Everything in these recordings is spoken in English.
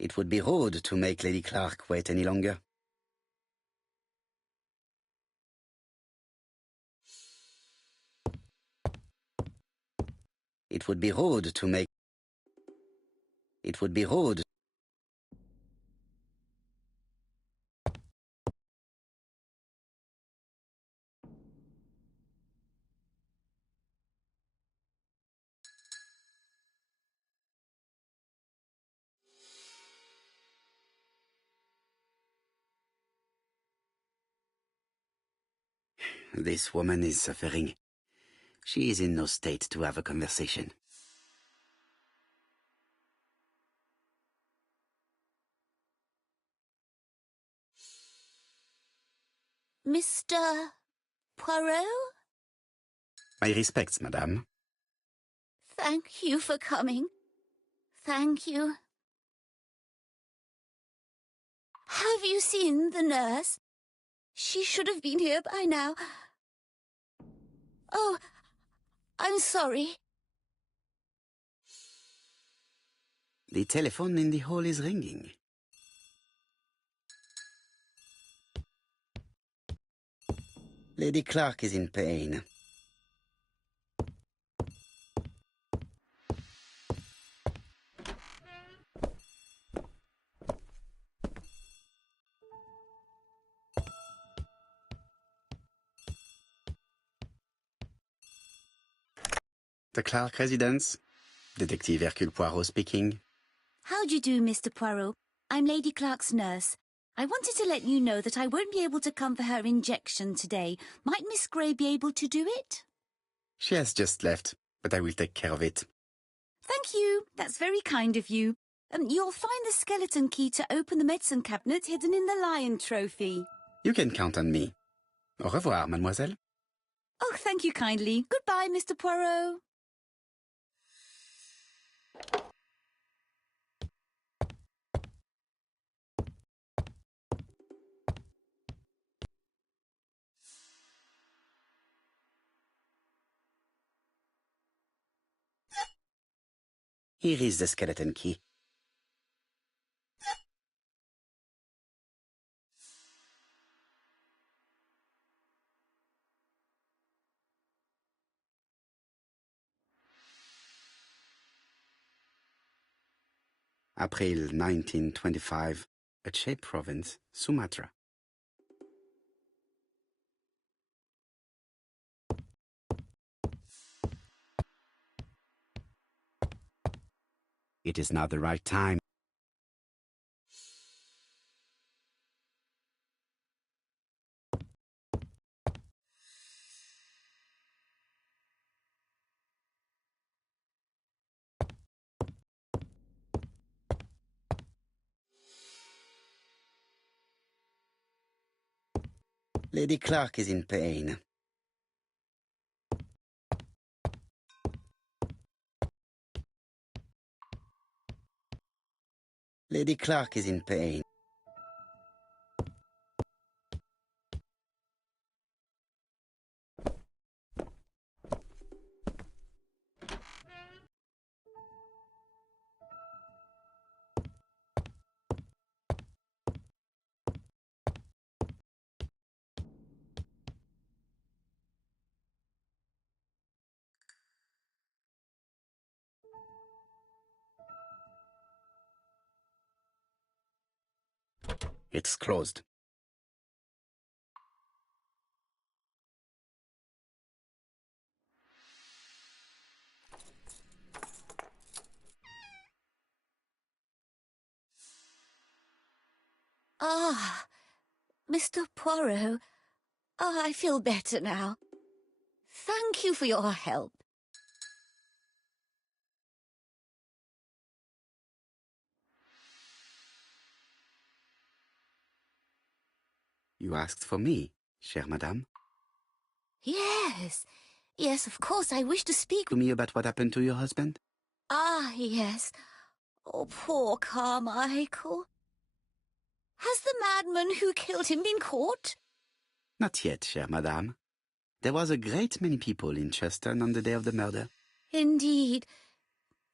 It would be rude to make Lady Clark wait any longer. It would be rude to make... It would be rude. This woman is suffering. She is in no state to have a conversation. Mr. Poirot? My respects, madame. Thank you for coming. Thank you. Have you seen the nurse? She should have been here by now. Oh, I'm sorry. The telephone in the hall is ringing. Lady Clark is in pain. The Clark residence. Detective Hercule Poirot speaking. How do you do, Mr. Poirot? I'm Lady Clark's nurse. I wanted to let you know that I won't be able to come for her injection today. Might Miss Grey be able to do it? She has just left, but I will take care of it. Thank you. That's very kind of you. You'll find the skeleton key to open the medicine cabinet hidden in the lion trophy. You can count on me. Au revoir, mademoiselle. Oh, thank you kindly. Goodbye, Mr. Poirot. Here is the skeleton key. April 1925, Aceh Province, Sumatra. It is not the right time. Lady Clark is in pain. Lady Clark is in pain. It's closed. Ah, Mr. Poirot. Ah, I feel better now. Thank you for your help. You asked for me, chère madame. Yes, yes, of course, I wish to speak To me about what happened to your husband? Ah, yes. Oh, poor Carmichael. Has the madman who killed him been caught? Not yet, chère madame. There was a great many people in Cheston on the day of the murder. Indeed.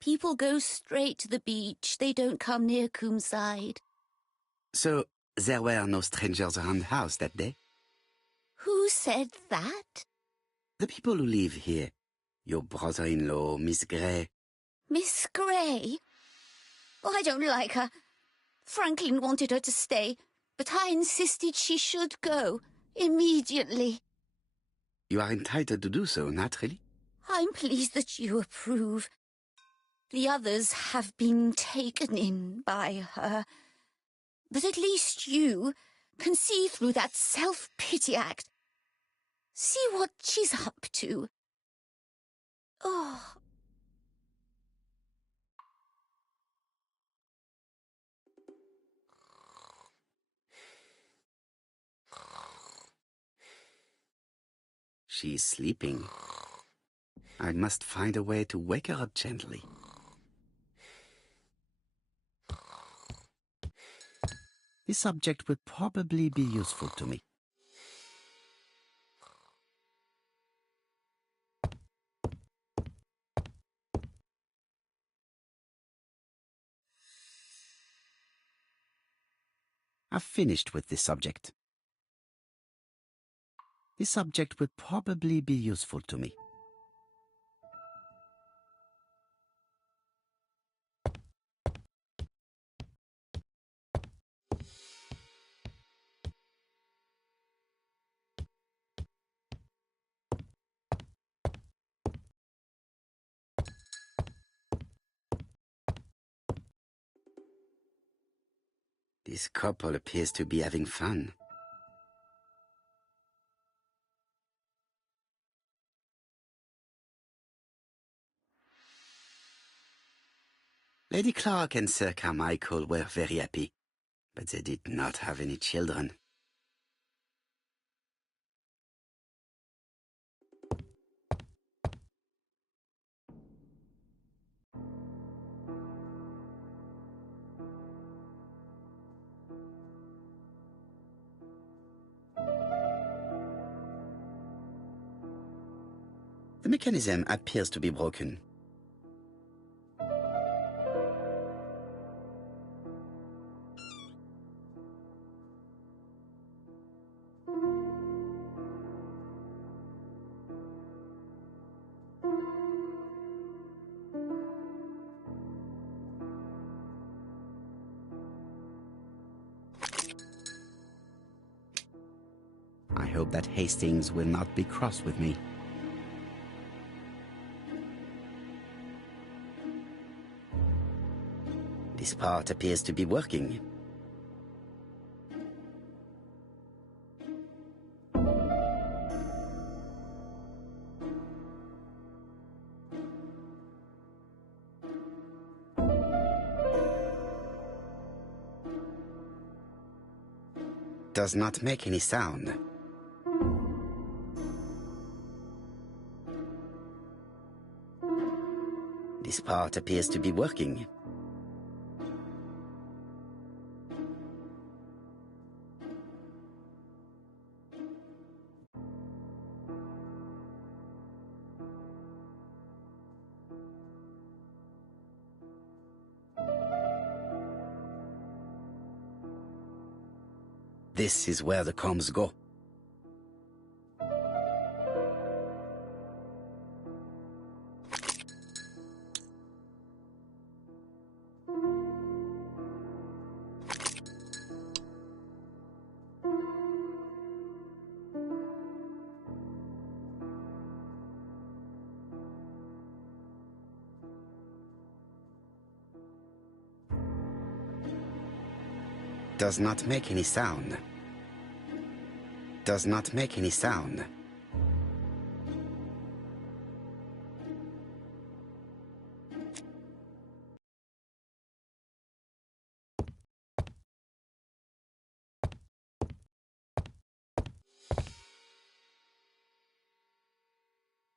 People go straight to the beach. They don't come near Coomside. So, there were no strangers around the house that day? Who said that? The people who live here. Your brother-in-law, Miss Gray. Miss Gray? Oh, I don't like her. Franklin wanted her to stay, but I insisted she should go. Immediately. You are entitled to do so, naturally. I'm pleased that you approve. The others have been taken in by her. But at least you can see through that self-pity act. See what she's up to. Oh. She's sleeping. I must find a way to wake her up gently. This subject would probably be useful to me. I've finished with this subject. This subject would probably be useful to me. This couple appears to be having fun. Lady Clark and Sir Carmichael were very happy, but they did not have any children. The mechanism appears to be broken. I hope that Hastings will not be cross with me. This part appears to be working. Does not make any sound. This part appears to be working. This is where the comms go. Does not make any sound. Does not make any sound.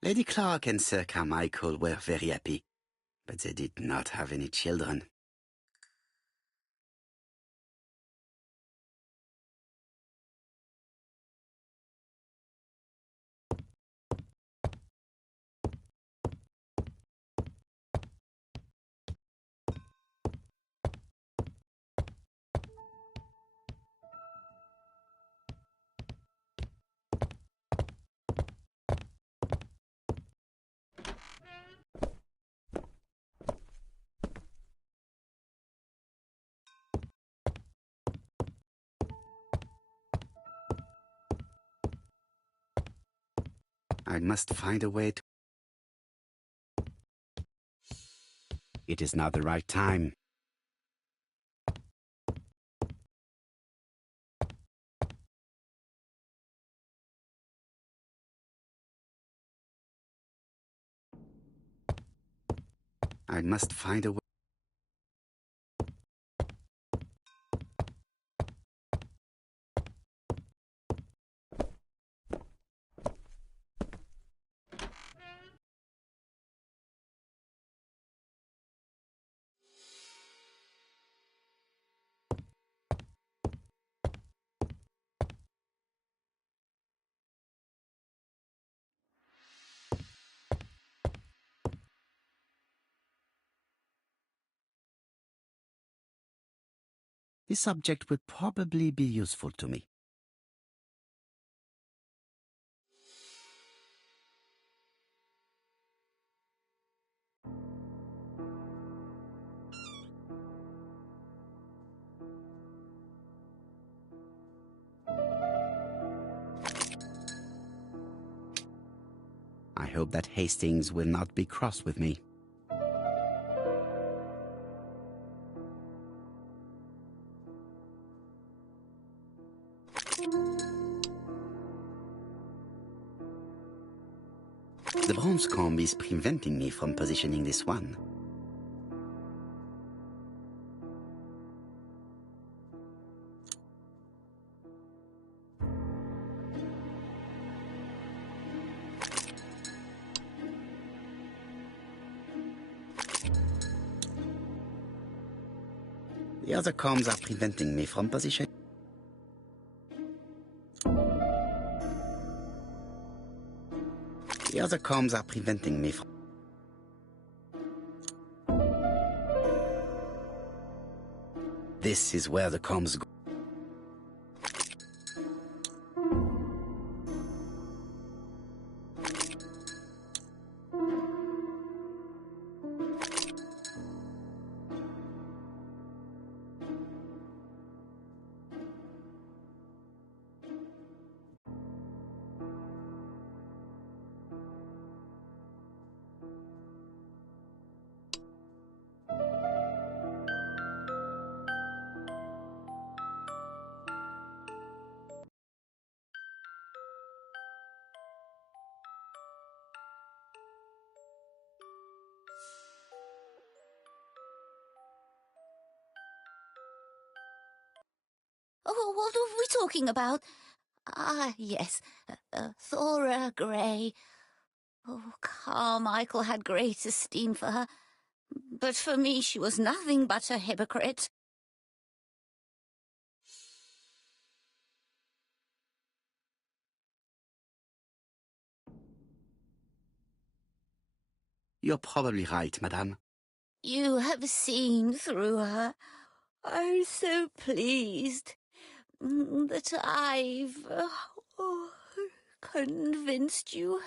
Lady Clark and Sir Carmichael were very happy, but they did not have any children. I must find a way to... It is not the right time. I must find a way. This subject would probably be useful to me. I hope that Hastings will not be cross with me. The bronze comb is preventing me from positioning this one. The other combs are preventing me from positioning. The other combs are preventing me from... This is where the combs go. Oh, what are we talking about? Ah, yes, Thora Grey. Oh, Carmichael had great esteem for her, but for me she was nothing but a hypocrite. You're probably right, madame. You have seen through her. I'm so pleased that I've convinced you.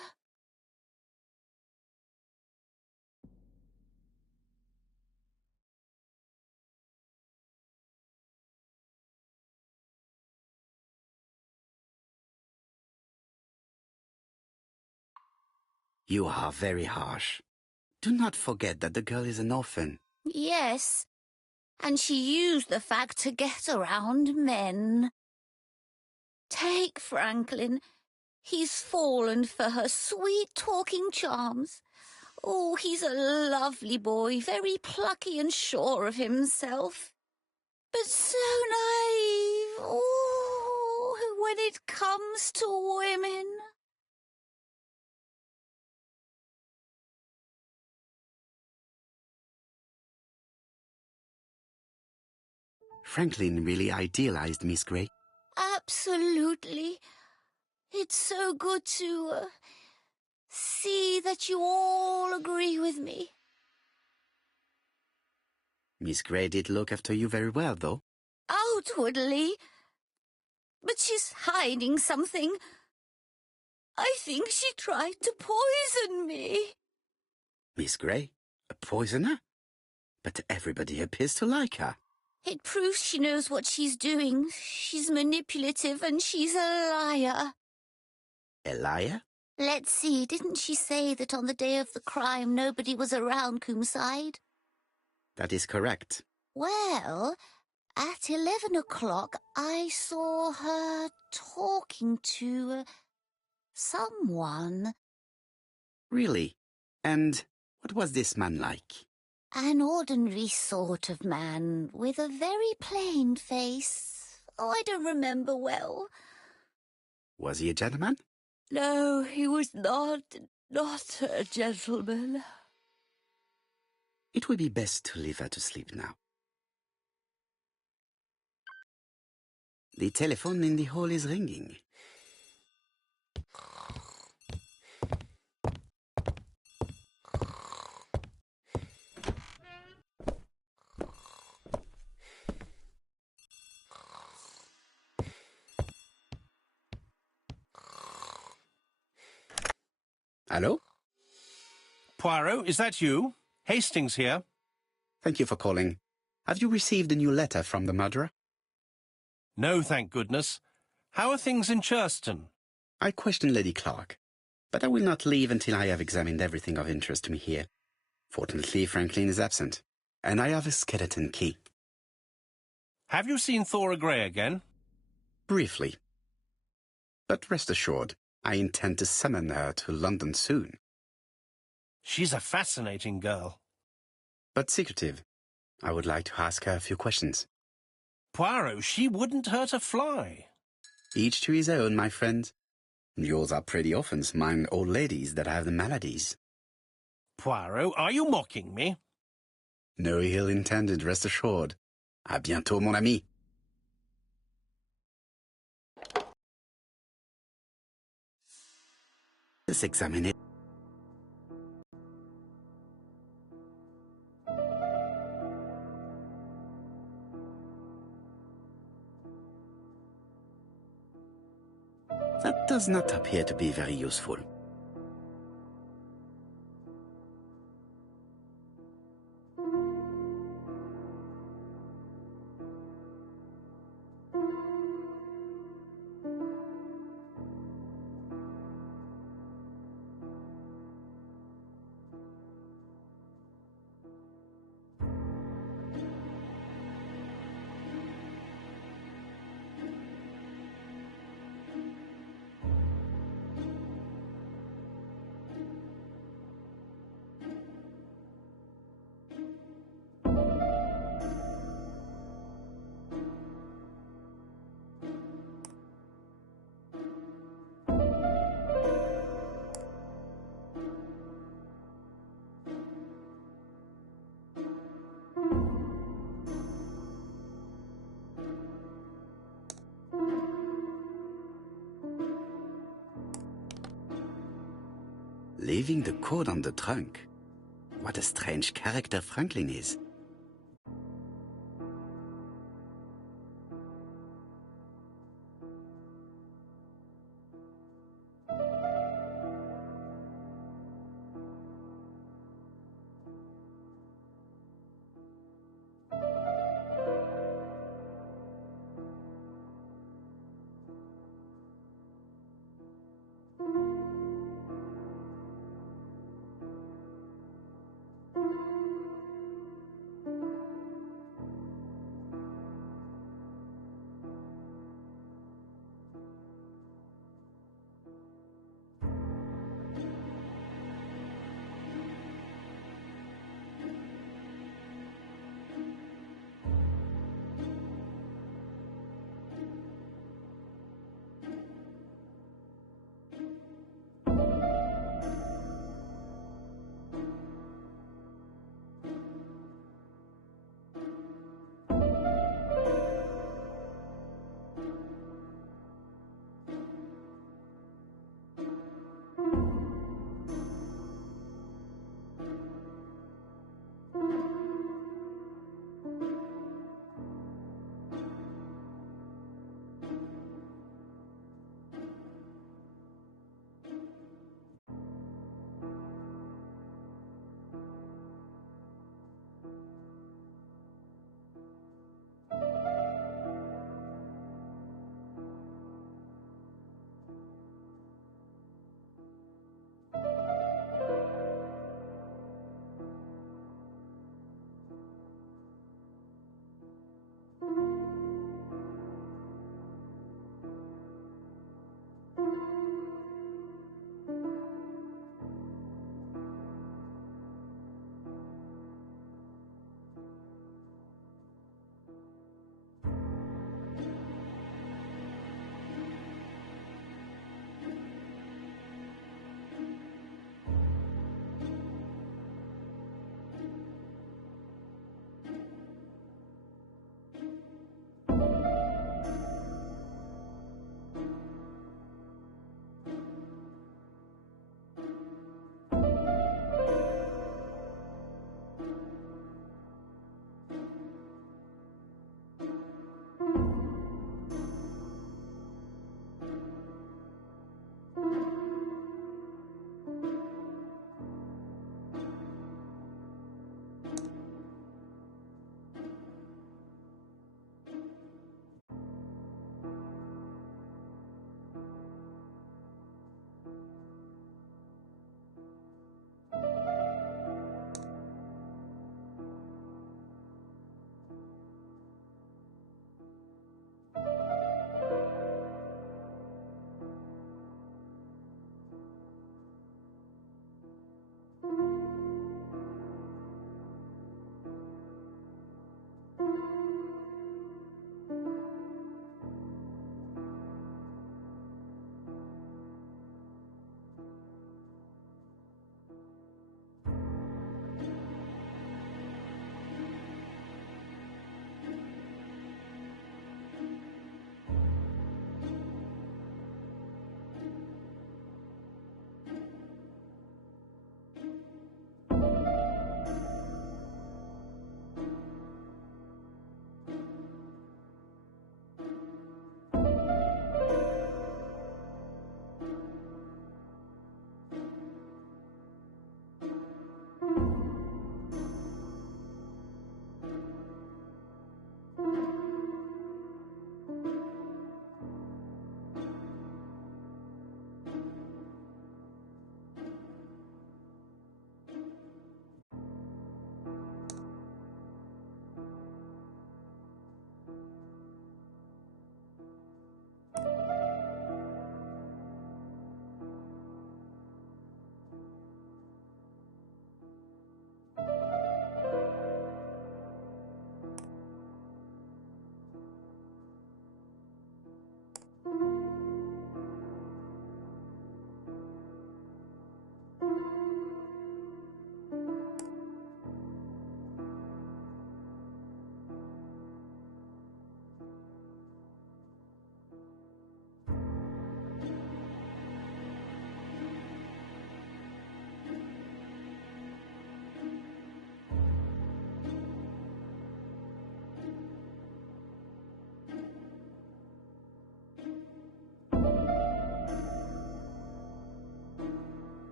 You are very harsh. Do not forget that the girl is an orphan. Yes, and she used the fact to get around men. Take Franklin. He's fallen for her sweet talking charms. Oh, he's a lovely boy, very plucky and sure of himself. But so naive. Oh, when it comes to women. Franklin really idealized Miss Grey. Absolutely. It's so good to see that you all agree with me. Miss Grey did look after you very well, though. Outwardly. But she's hiding something. I think she tried to poison me. Miss Grey? A poisoner? But everybody appears to like her. It proves she knows what she's doing. She's manipulative and she's a liar. A liar? Let's see, didn't she say that on the day of the crime nobody was around Coomside? That is correct. Well, at 11 o'clock I saw her talking to someone. Really? And what was this man like? An ordinary sort of man with a very plain face. Oh, I don't remember well. Was he a gentleman? No, he was not a gentleman. It would be best to leave her to sleep now. The telephone in the hall is ringing. Hello? Poirot, is that you? Hastings here. Thank you for calling. Have you received a new letter from the murderer? No, thank goodness. How are things in Churston? I questioned Lady Clark, but I will not leave until I have examined everything of interest to me here. Fortunately, Franklin is absent, and I have a skeleton key. Have you seen Thora Grey again? Briefly. But rest assured, I intend to summon her to London soon. She's a fascinating girl. But secretive. I would like to ask her a few questions. Poirot, she wouldn't hurt a fly. Each to his own, my friend. Yours are pretty often mine old ladies that have the maladies. Poirot, are you mocking me? No ill intended, rest assured. À bientôt, mon ami. Let's examine it. That does not appear to be very useful. Leaving the code on the trunk. What a strange character Franklin is.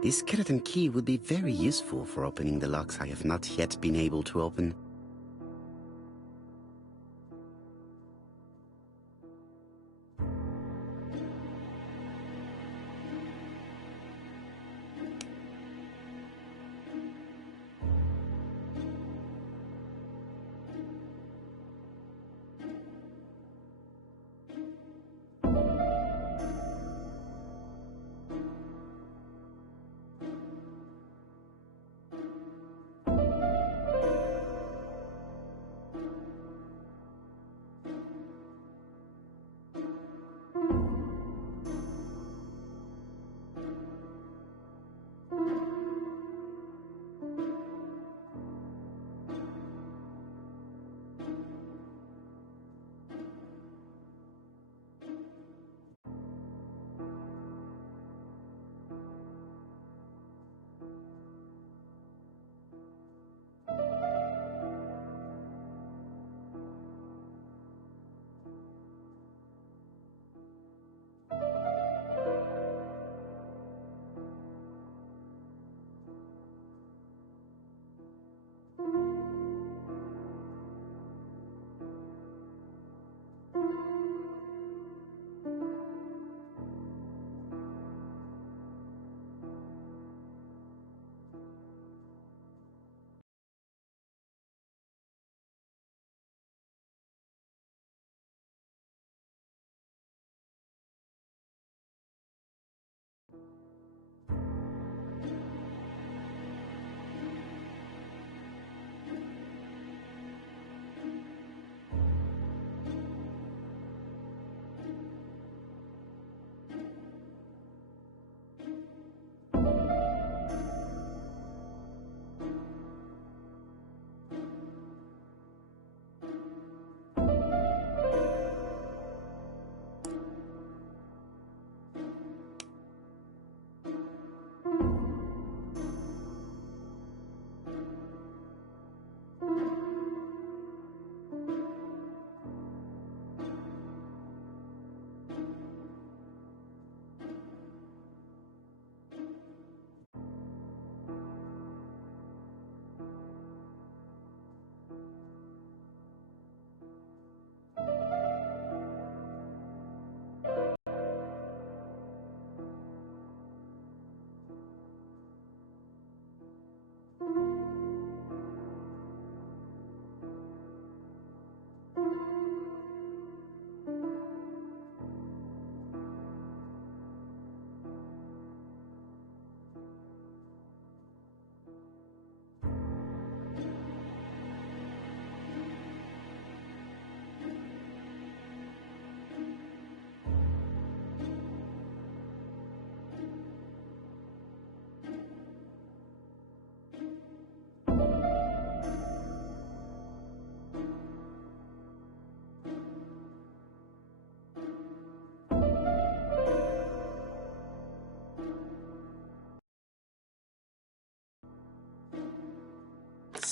This skeleton key would be very useful for opening the locks I have not yet been able to open.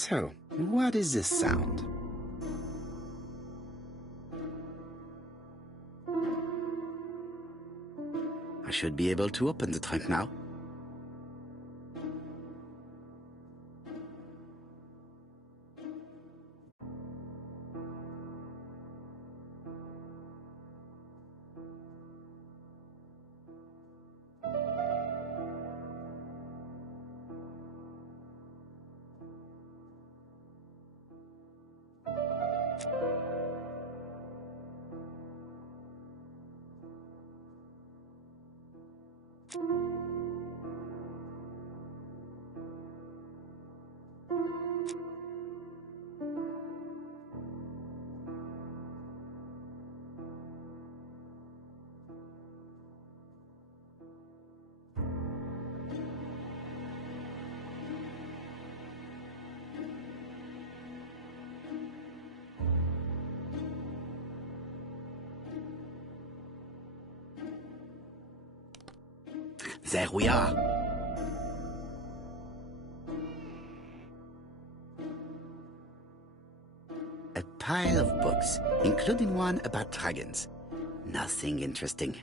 So, what is this sound? I should be able to open the trunk now. There we are. A pile of books, including one about dragons. Nothing interesting.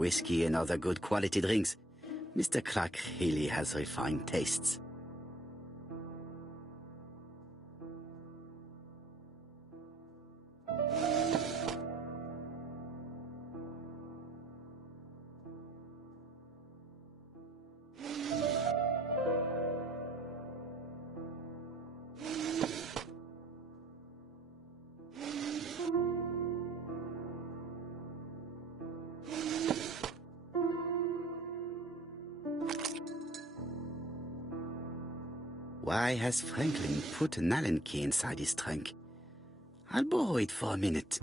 whiskey and other good quality drinks. Mr. Clark really has refined tastes. Why has Franklin put an Allen key inside his trunk? I'll borrow it for a minute.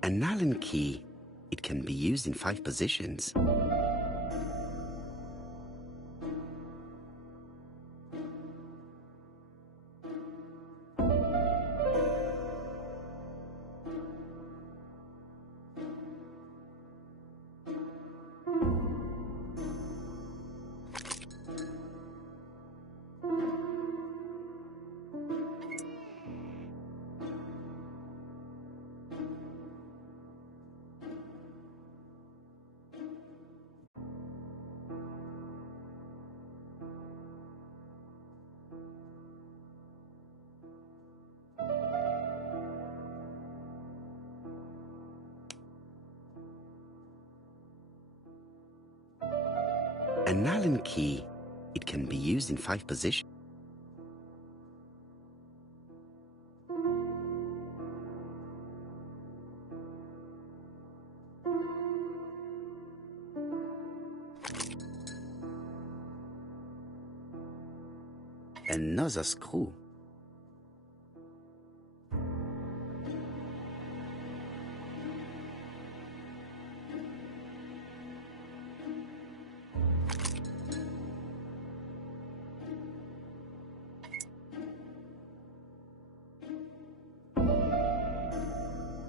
An Allen key. It can be used in 5 positions. An Allen key. It can be used in 5 positions. Another screw.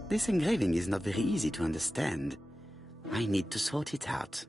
This engraving is not very easy to understand. I need to sort it out.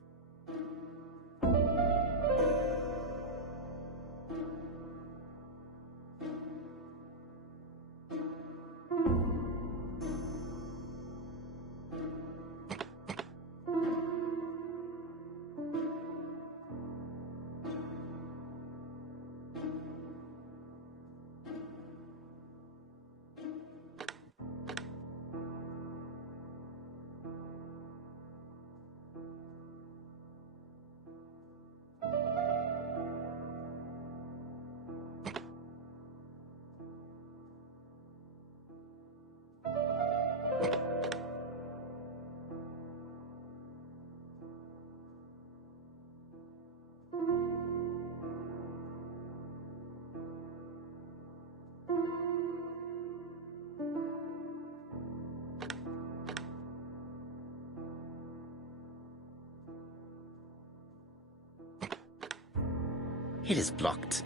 It is blocked.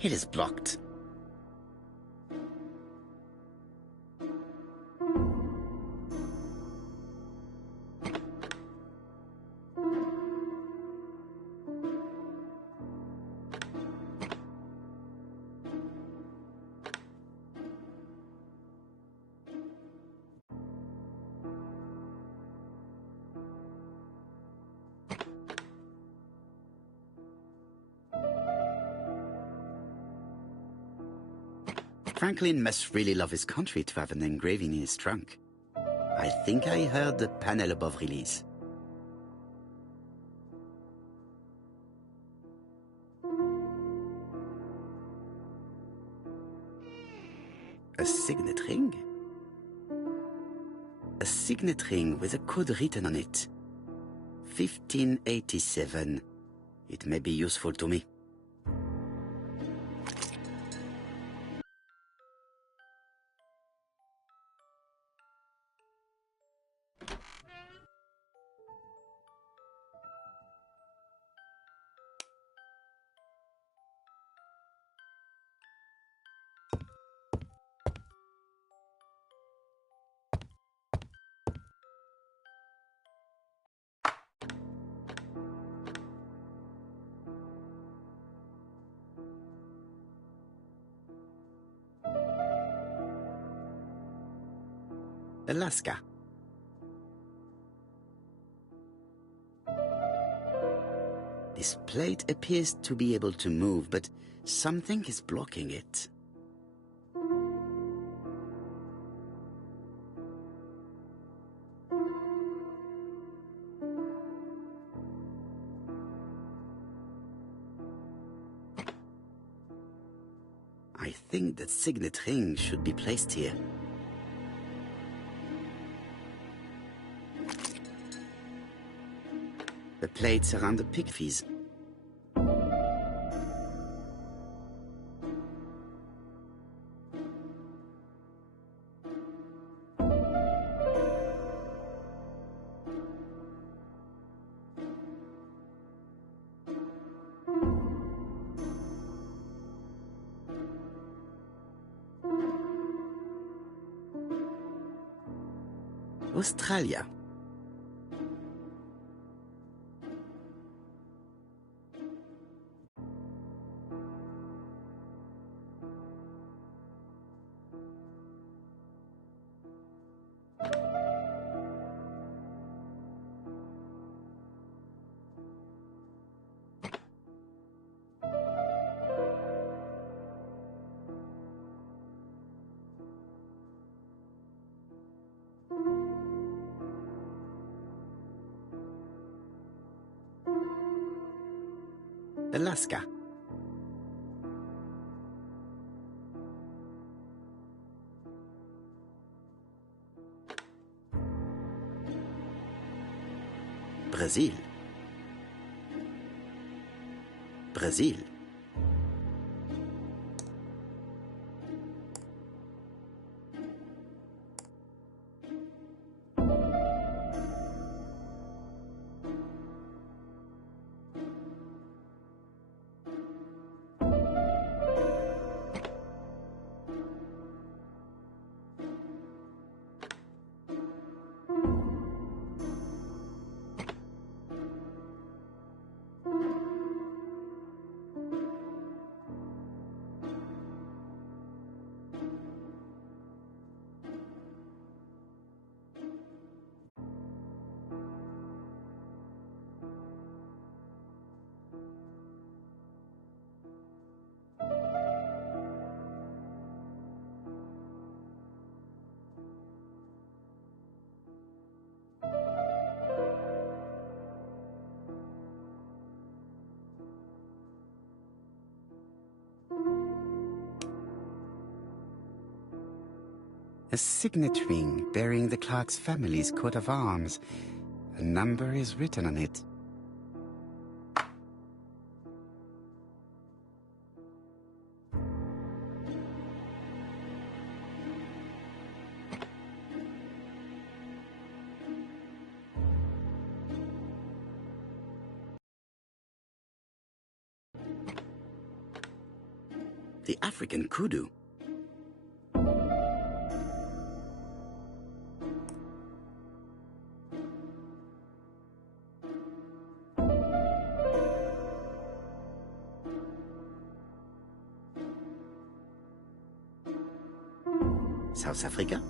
It is blocked. Franklin must really love his country to have an engraving in his trunk. I think I heard the panel above release. A signet ring? A signet ring with a code written on it. 1587. It may be useful to me. Alaska. This plate appears to be able to move, but something is blocking it. I think that signet ring should be placed here. The plates are on the pig fees. Australia. Alaska. Brazil. Brazil. A signet ring bearing the Clark's family's coat of arms. A number is written on it. The African kudu. South Africa.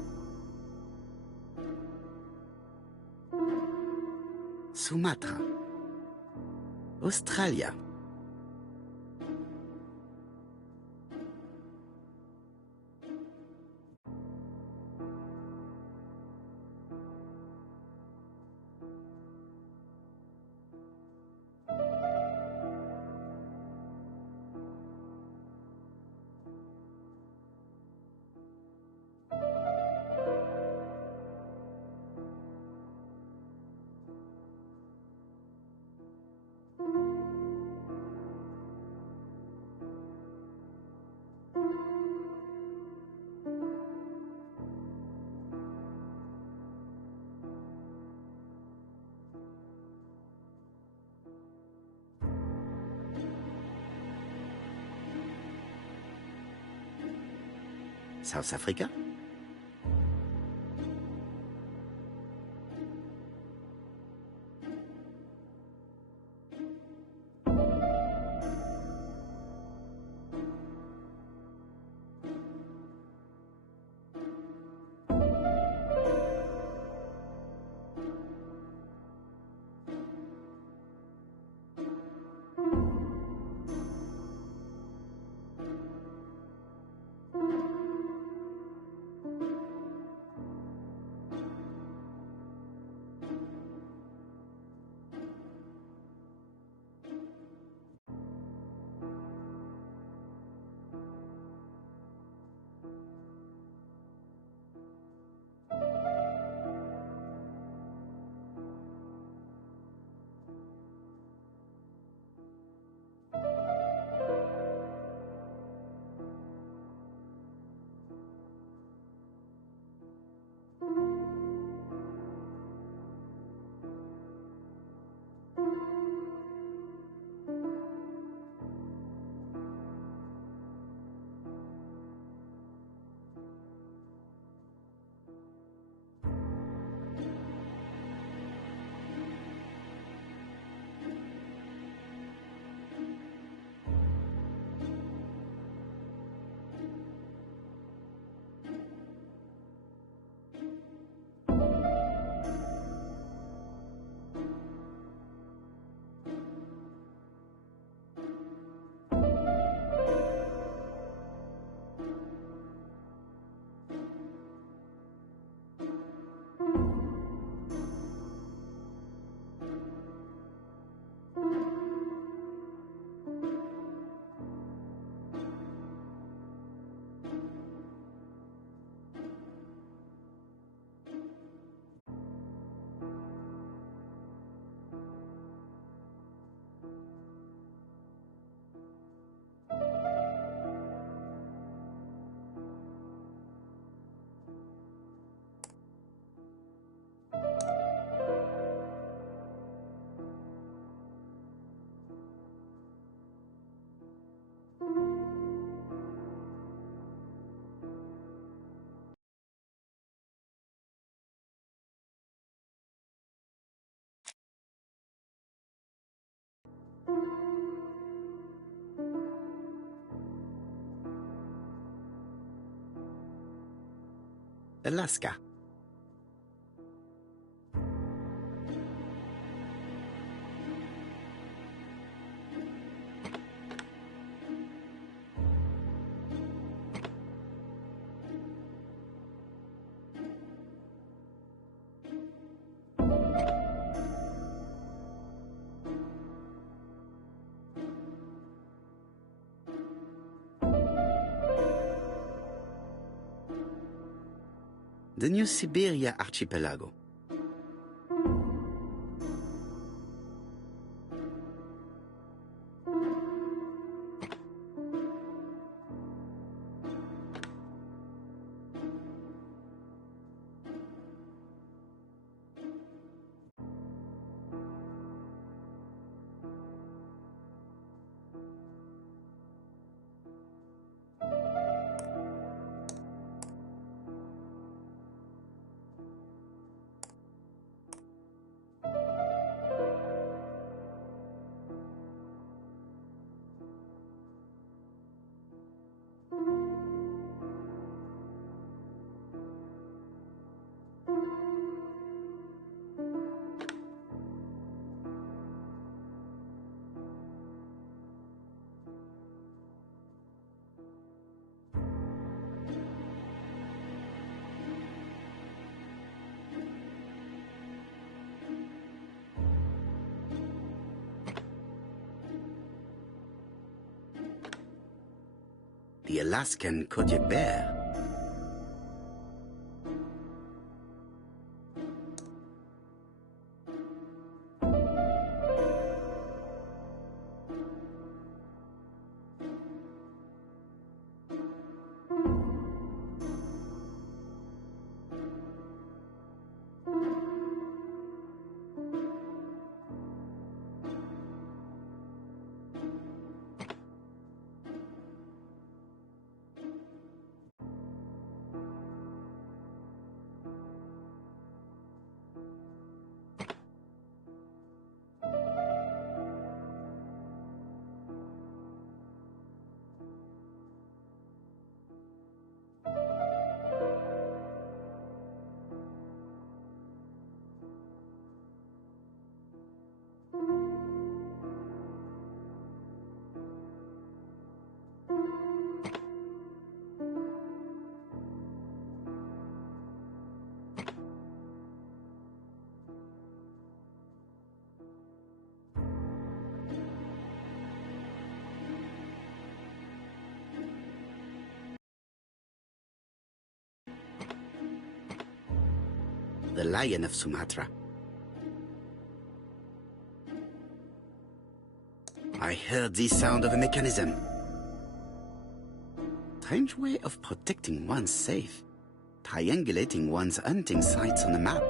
Sumatra. Australia. South Africa. Alaska. The New Siberia Archipelago. The Alaskan Kodiak bear. The lion of Sumatra. I heard the sound of a mechanism. Strange way of protecting one's safe. Triangulating one's hunting sites on a map.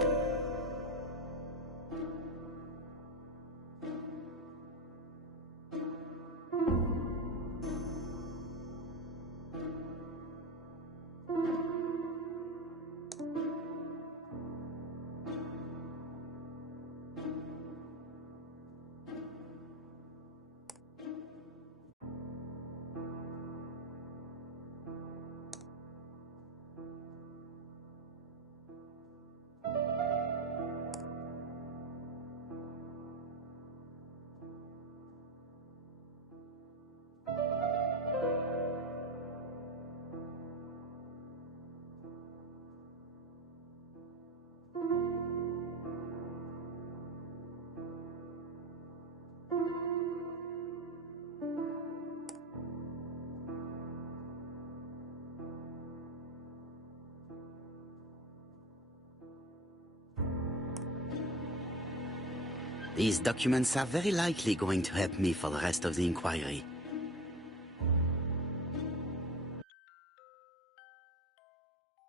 These documents are very likely going to help me for the rest of the inquiry.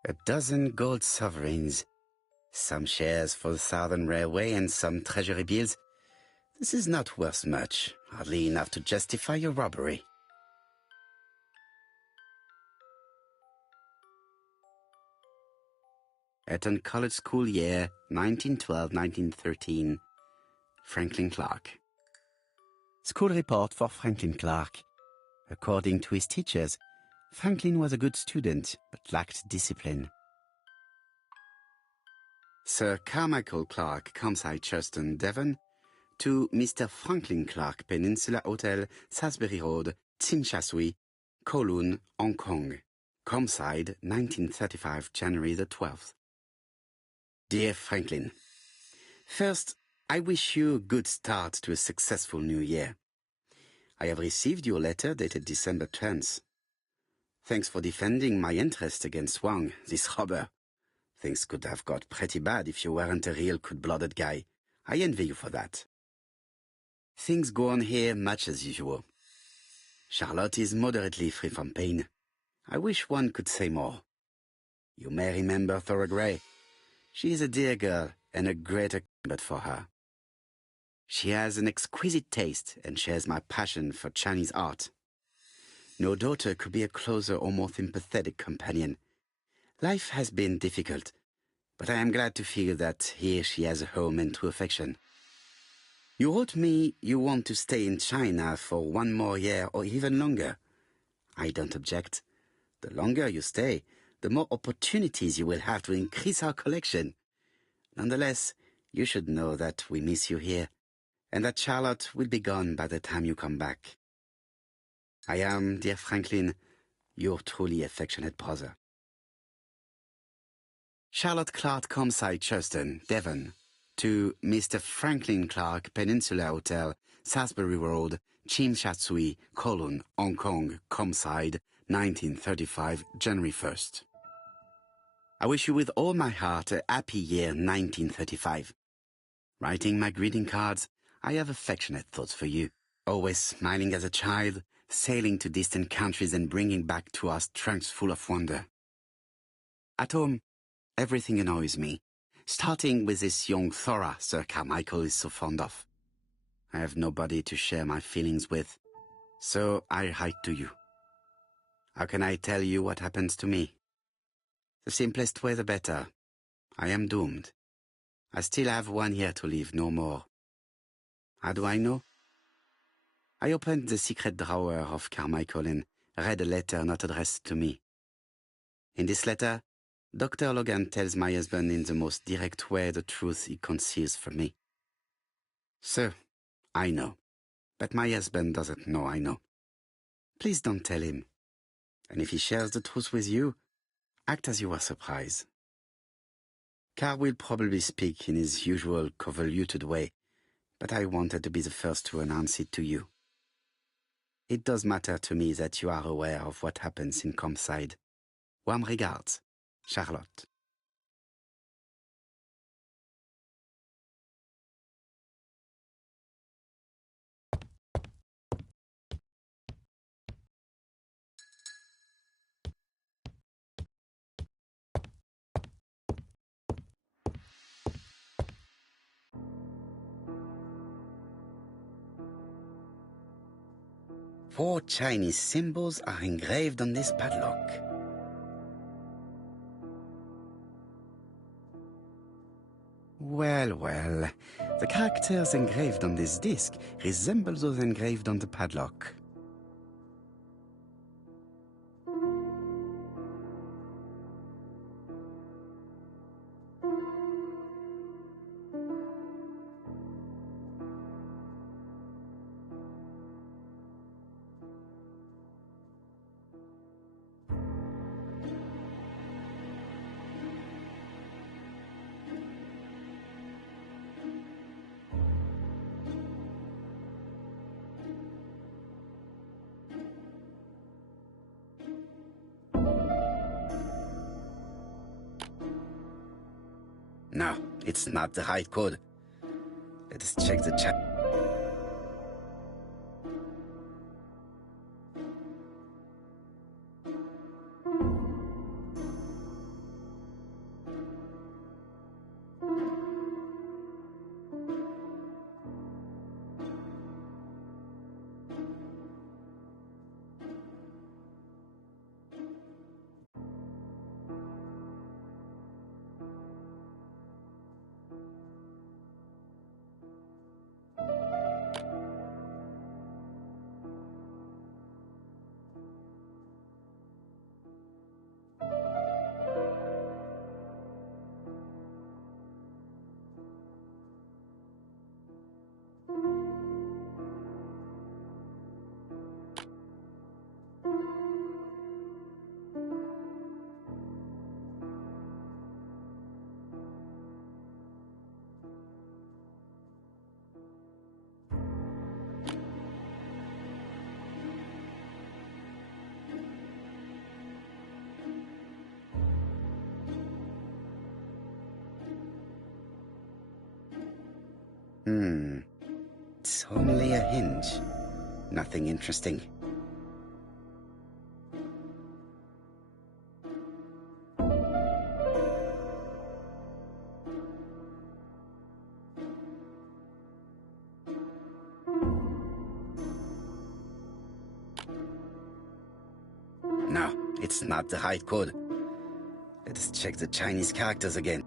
A dozen gold sovereigns. Some shares for the Southern Railway and some treasury bills. This is not worth much, hardly enough to justify your robbery. Eton College School year, 1912-1913. Franklin Clark. School report for Franklin Clark. According to his teachers, Franklin was a good student, but lacked discipline. Sir Carmichael Clark, Campside, Churston, Devon, to Mr. Franklin Clark, Peninsula Hotel, Salisbury Road, Tsimsha, Kowloon, Hong Kong. Campside, 1935, January the 12th. Dear Franklin, first, I wish you a good start to a successful new year. I have received your letter dated December 10th. Thanks for defending my interest against Wang, this robber. Things could have got pretty bad if you weren't a real cold-blooded guy. I envy you for that. Things go on here much as usual. Charlotte is moderately free from pain. I wish one could say more. You may remember Thora Gray. She is a dear girl and a great accomplishment for her. She has an exquisite taste and shares my passion for Chinese art. No daughter could be a closer or more sympathetic companion. Life has been difficult, but I am glad to feel that here she has a home and true affection. You wrote me you want to stay in China for 1 more year or even longer. I don't object. The longer you stay, the more opportunities you will have to increase our collection. Nonetheless, you should know that we miss you here, and that Charlotte will be gone by the time you come back. I am, dear Franklin, your truly affectionate brother. Charlotte Clark, Campside, Churston, Devon, to Mr. Franklin Clark, Peninsula Hotel, Salisbury Road, Tsim Sha Tsui, Kowloon, Hong Kong, Campside, 1935, January 1st. I wish you with all my heart a happy year 1935. Writing my greeting cards, I have affectionate thoughts for you. Always smiling as a child, sailing to distant countries and bringing back to us trunks full of wonder. At home, everything annoys me, starting with this young Thora Sir Carmichael is so fond of. I have nobody to share my feelings with, so I write to you. How can I tell you what happens to me? The simplest way the better. I am doomed. I still have 1 year to live, no more. How do I know? I opened the secret drawer of Carmichael and read a letter not addressed to me. In this letter, Dr. Logan tells my husband in the most direct way the truth he conceals from me. So, I know. But my husband doesn't know I know. Please don't tell him. And if he shares the truth with you, act as you were surprised. Carl will probably speak in his usual convoluted way, but I wanted to be the first to announce it to you. It does matter to me that you are aware of what happens in Compside. Warm regards, Charlotte. Four Chinese symbols are engraved on this padlock. Well, well, the characters engraved on this disc resemble those engraved on the padlock. No, it's not the right code. Let us check the chat. It's only a hinge. Nothing interesting. No, it's not the right code. Let us check the Chinese characters again.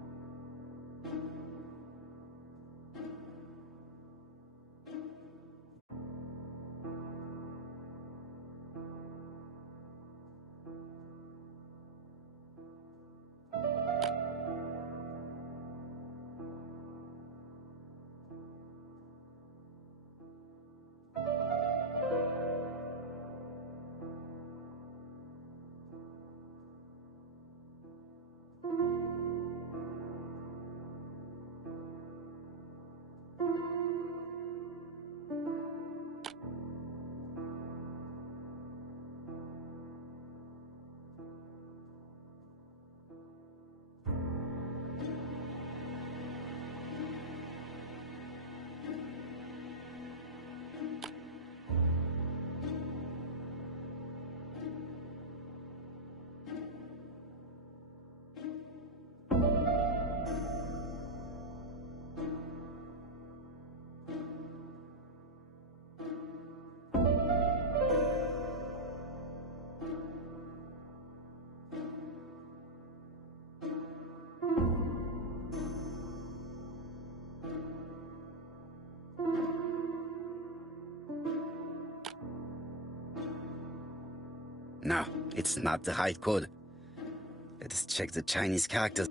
No, it's not the right code. Let us check the Chinese characters.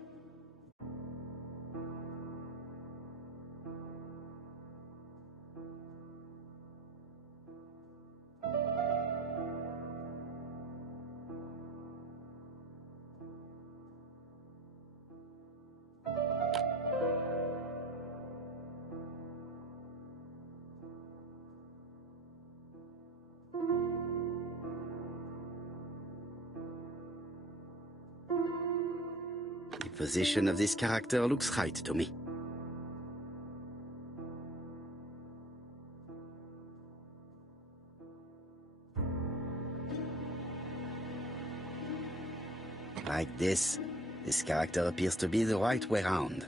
The position of this character looks right to me. Like this character appears to be the right way round.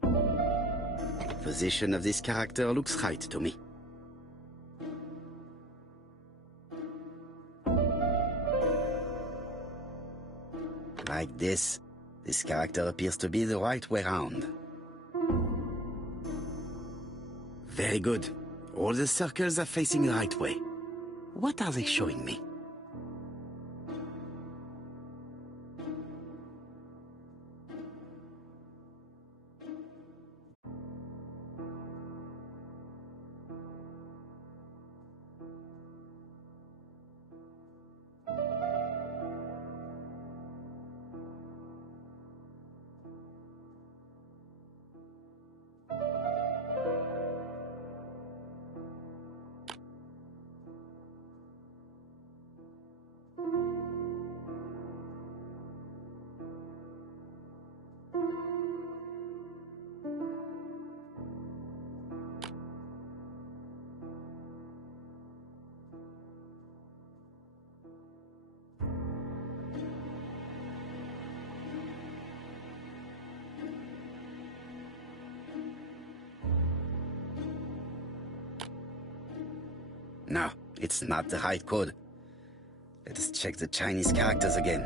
The position of this character looks right to me. Like this character appears to be the right way round. Very good. All the circles are facing the right way. What are they showing me? No, it's not the right code. Let us check the Chinese characters again.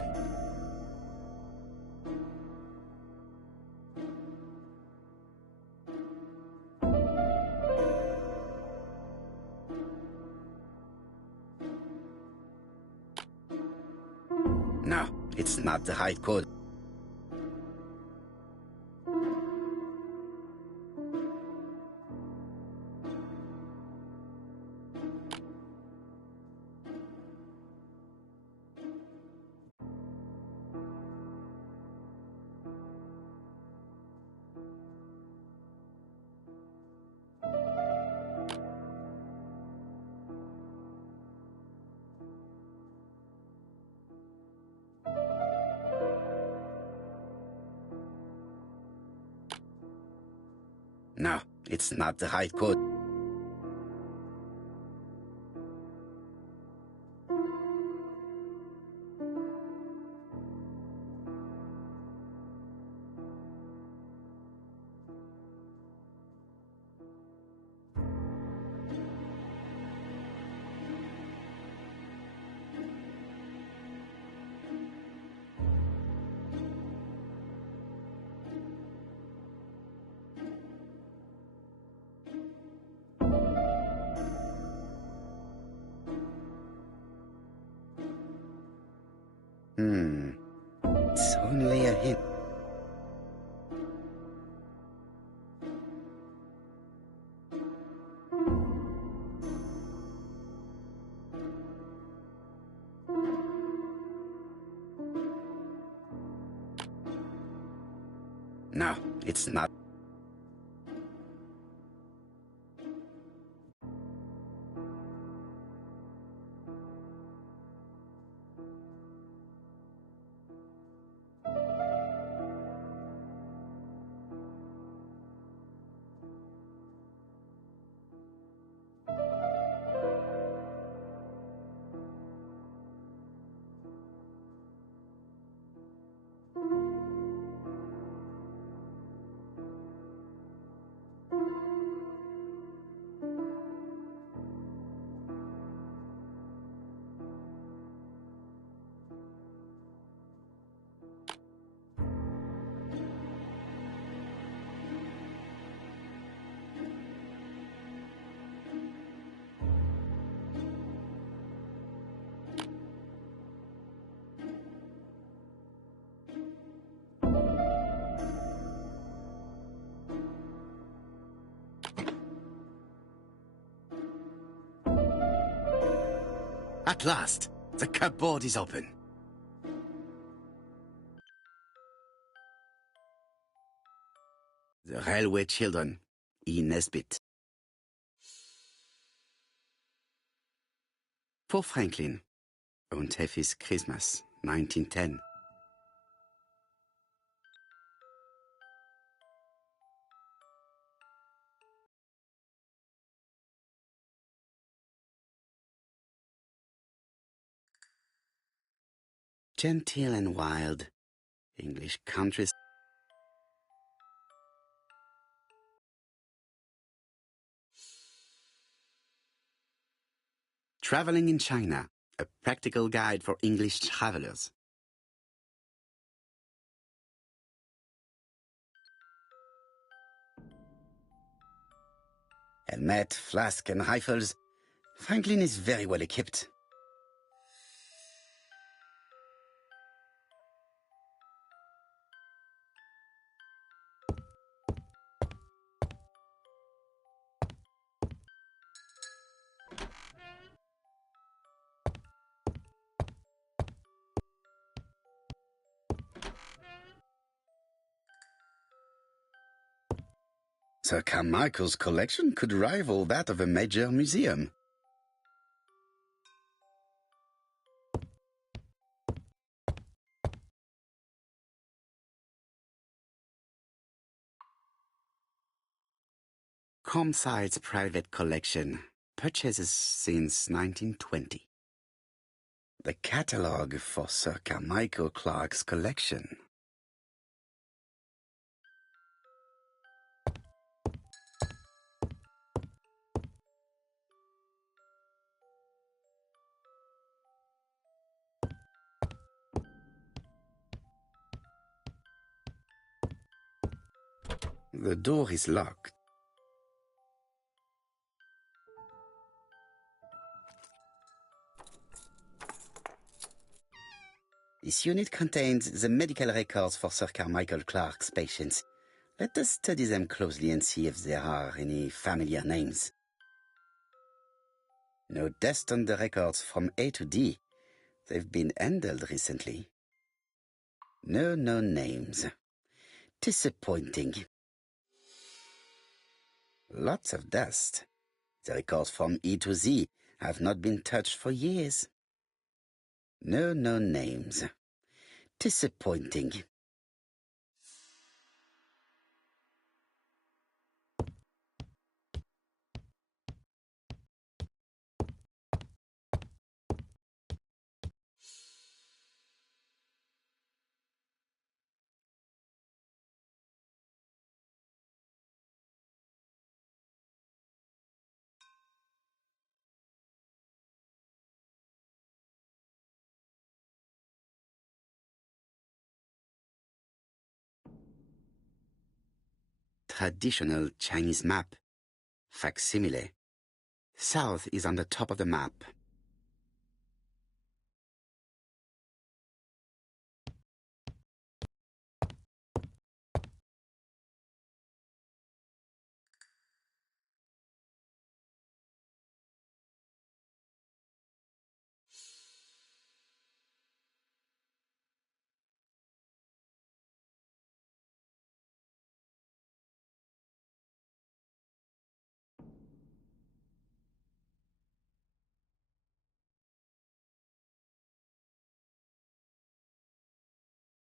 No, it's not the right code. No, it's not the right code. It's only a hint. No, it's not. At last, the cupboard is open. The Railway Children, E. Nesbit. For Franklin, und Effie's Christmas, 1910. Genteel and wild, English countries. Traveling in China, a practical guide for English travelers. Helmet, flask, and rifles. Franklin is very well equipped. Sir Carmichael's collection could rival that of a major museum. Comside's private collection, purchases since 1920. The catalogue for Sir Carmichael Clark's collection. The door is locked. This unit contains the medical records for Sir Carmichael Clark's patients. Let us study them closely and see if there are any familiar names. No dust on the records from A to D. They've been handled recently. No known names. Disappointing. Lots of dust. The records from E to Z have not been touched for years. No known names. Disappointing. Traditional Chinese map. Facsimile. South is on the top of the map.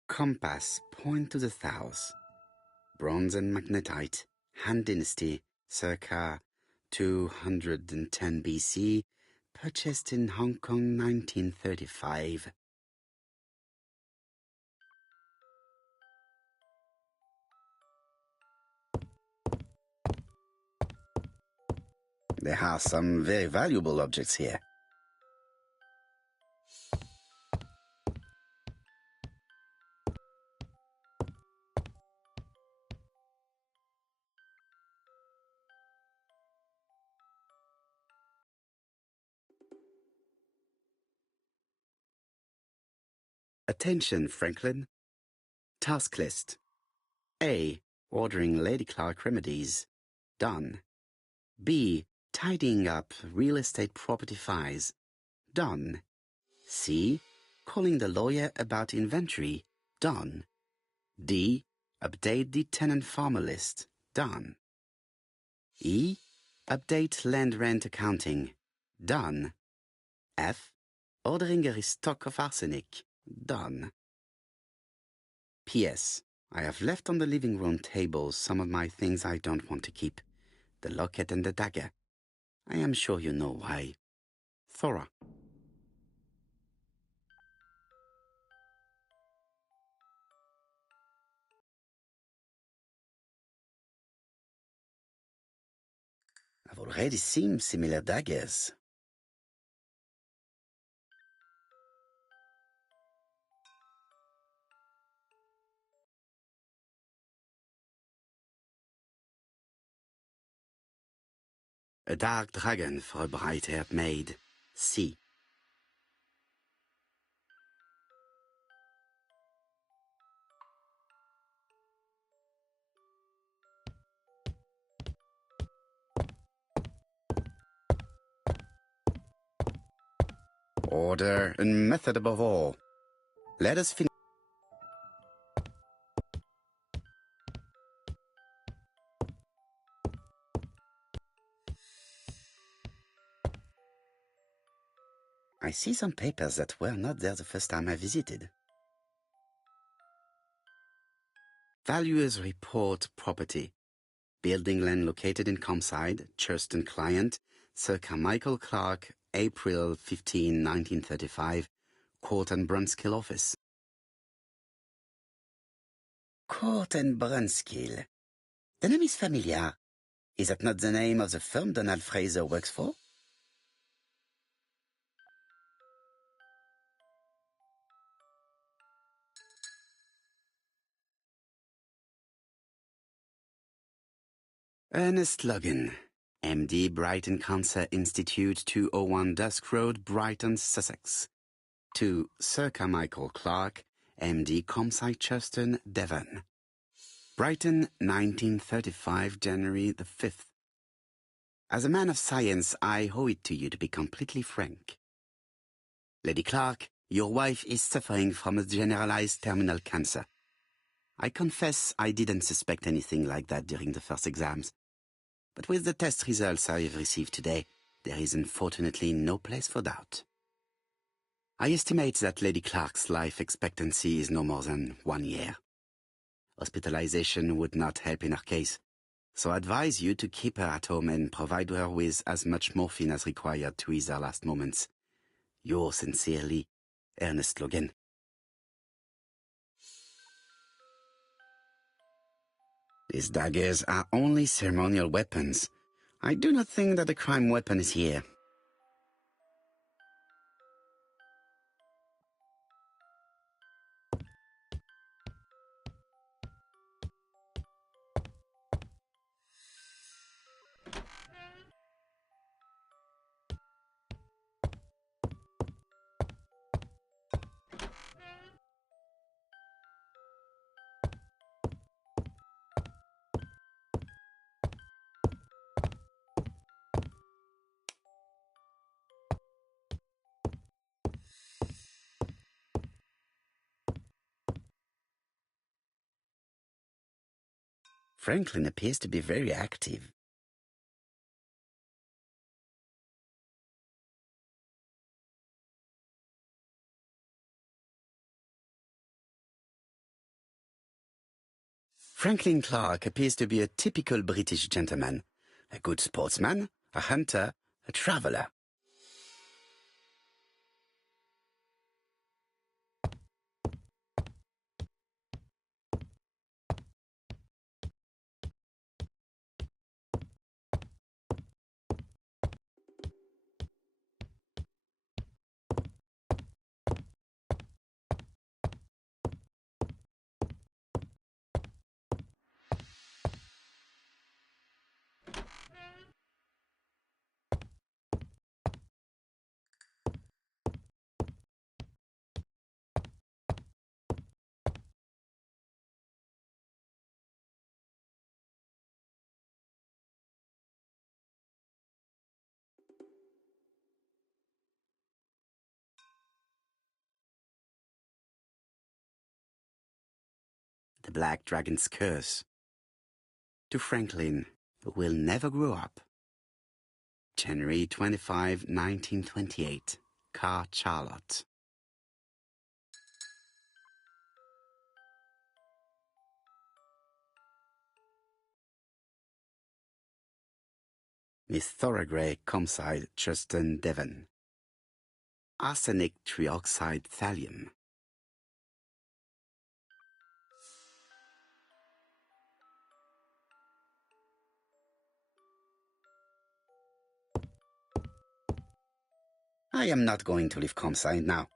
Compass point to the south. Bronze and magnetite. Han Dynasty, circa 210 BC. Purchased in Hong Kong, 1935. There are some very valuable objects here. Attention, Franklin. Task list. A. Ordering Lady Clark remedies. Done. B. Tidying up real estate property files. done. C. Calling the lawyer about inventory, done. D. Update the tenant-farmer list, done. E. Update land rent accounting, done. F. Ordering a restock of arsenic, done. P.S. I have left on the living room table some of my things I don't want to keep. The locket and the dagger. I am sure you know why. Thora. I've already seen similar daggers. A dark dragon for a bright-haired maid. C. Order and method above all. Let us finish. I see some papers that were not there the first time I visited. Valuers report property. Building land located in Comside, Churston client, Sir Carmichael Clark, April 15, 1935, Court and Brunskill office. Court and Brunskill. The name is familiar. Is that not the name of the firm Donald Fraser works for? Ernest Logan, MD, Brighton Cancer Institute, 201 Dusk Road, Brighton, Sussex. To Sir Carmichael Clark, MD, Comside, Churston, Devon. Brighton, 1935, January the 5th. As a man of science, I owe it to you to be completely frank. Lady Clark, your wife is suffering from a generalized terminal cancer. I confess I didn't suspect anything like that during the first exams. But with the test results I have received today, there is unfortunately no place for doubt. I estimate that Lady Clark's life expectancy is no more than 1 year. Hospitalization would not help in her case, so I advise you to keep her at home and provide her with as much morphine as required to ease her last moments. Yours sincerely, Ernest Logan. These daggers are only ceremonial weapons. I do not think that a crime weapon is here. Franklin appears to be very active. Franklin Clark appears to be a typical British gentleman. A good sportsman, a hunter, a traveler. The Black Dragon's Curse. To Franklin, who will never grow up. January 25, 1928. Car Charlotte. Miss Thorogray Comside Justin Devon. Arsenic trioxide thallium. I am not going to leave Comside now.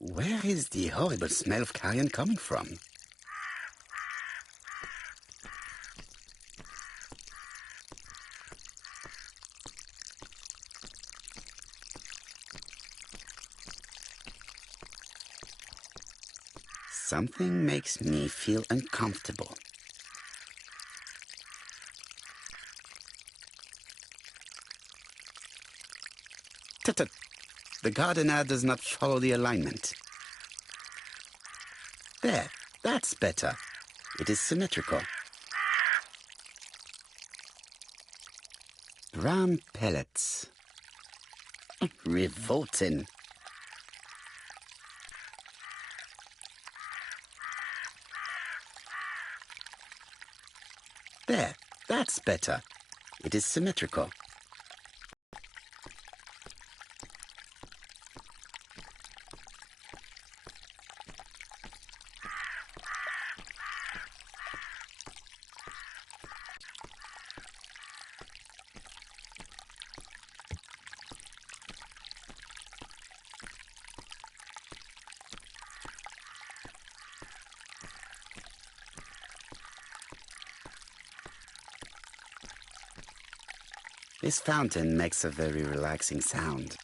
Where is the horrible smell of carrion coming from? Something makes me feel uncomfortable. Tut-tut. The gardener does not follow the alignment. There, that's better. It is symmetrical. Brown pellets. Revolting. There, that's better. It is symmetrical. This fountain makes a very relaxing sound.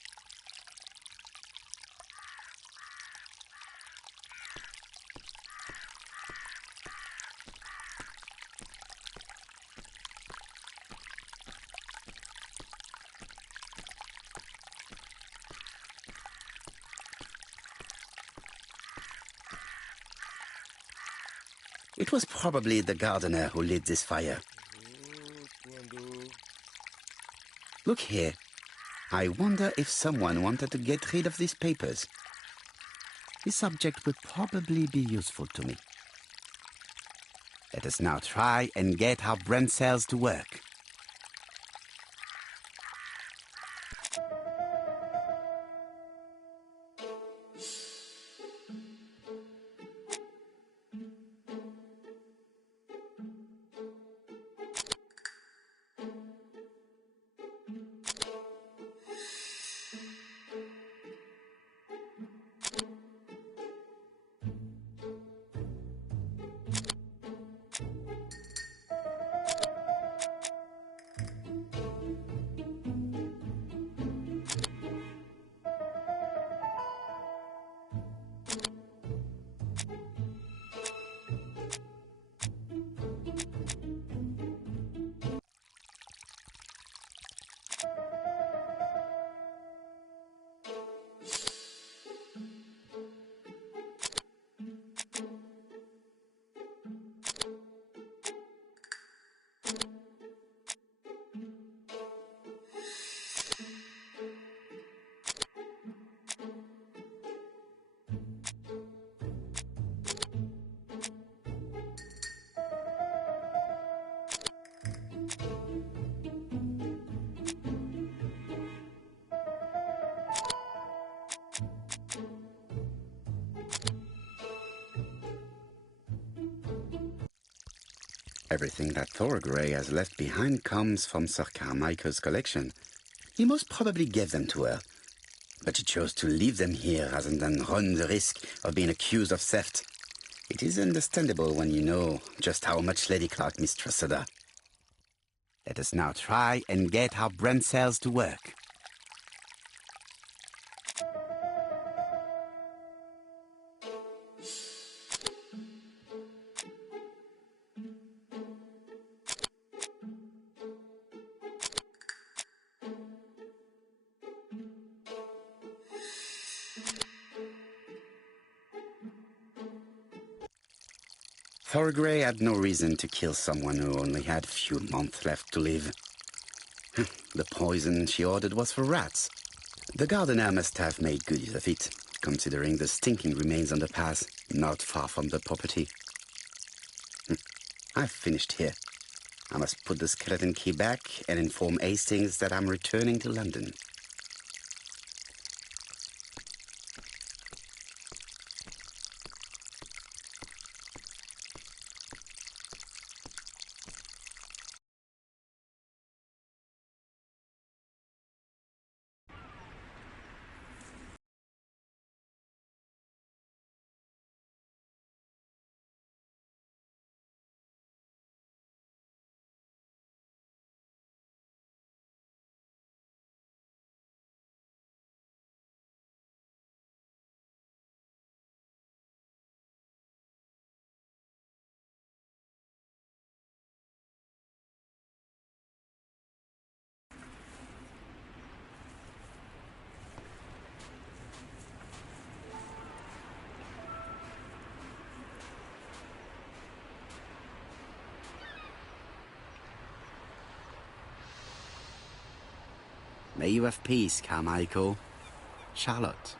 It was probably the gardener who lit this fire. Look here. I wonder if someone wanted to get rid of these papers. This object will probably be useful to me. Let us now try and get our brain cells to work. Everything that Thorogray has left behind comes from Sir Carmichael's collection. He most probably gave them to her, but she chose to leave them here rather than run the risk of being accused of theft. It is understandable when you know just how much Lady Clark mistrusted her. Let us now try and get our brain cells to work. Thorgray had no reason to kill someone who only had a few months left to live. The poison she ordered was for rats. The gardener must have made good use of it, considering the stinking remains on the path, not far from the property. I've finished here. I must put the skeleton key back and inform Hastings that I'm returning to London. May you have peace, Carmichael. Charlotte.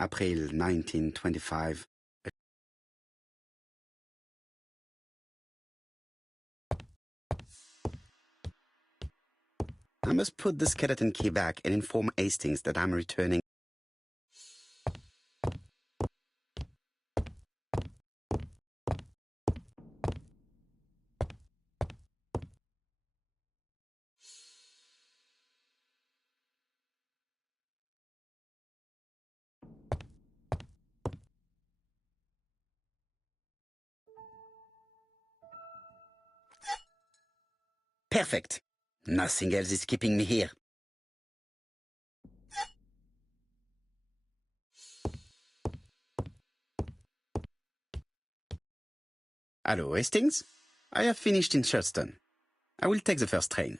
April 1925. I must put the skeleton key back and inform Hastings that I'm returning. Perfect. Nothing else is keeping me here. Hello, Hastings? I have finished in Shurston. I will take the first train.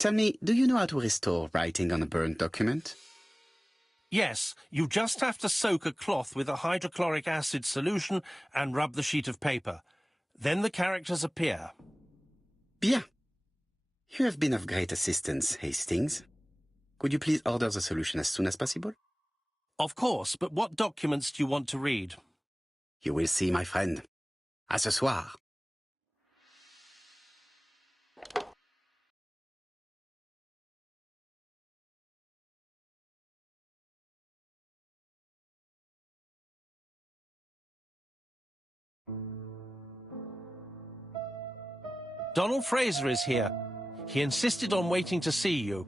Tell me, do you know how to restore writing on a burnt document? Yes, you just have to soak a cloth with a hydrochloric acid solution and rub the sheet of paper. Then the characters appear. Bien. You have been of great assistance, Hastings. Could you please order the solution as soon as possible? Of course, but what documents do you want to read? You will see, my friend. À ce soir. Donald Fraser is here. He insisted on waiting to see you.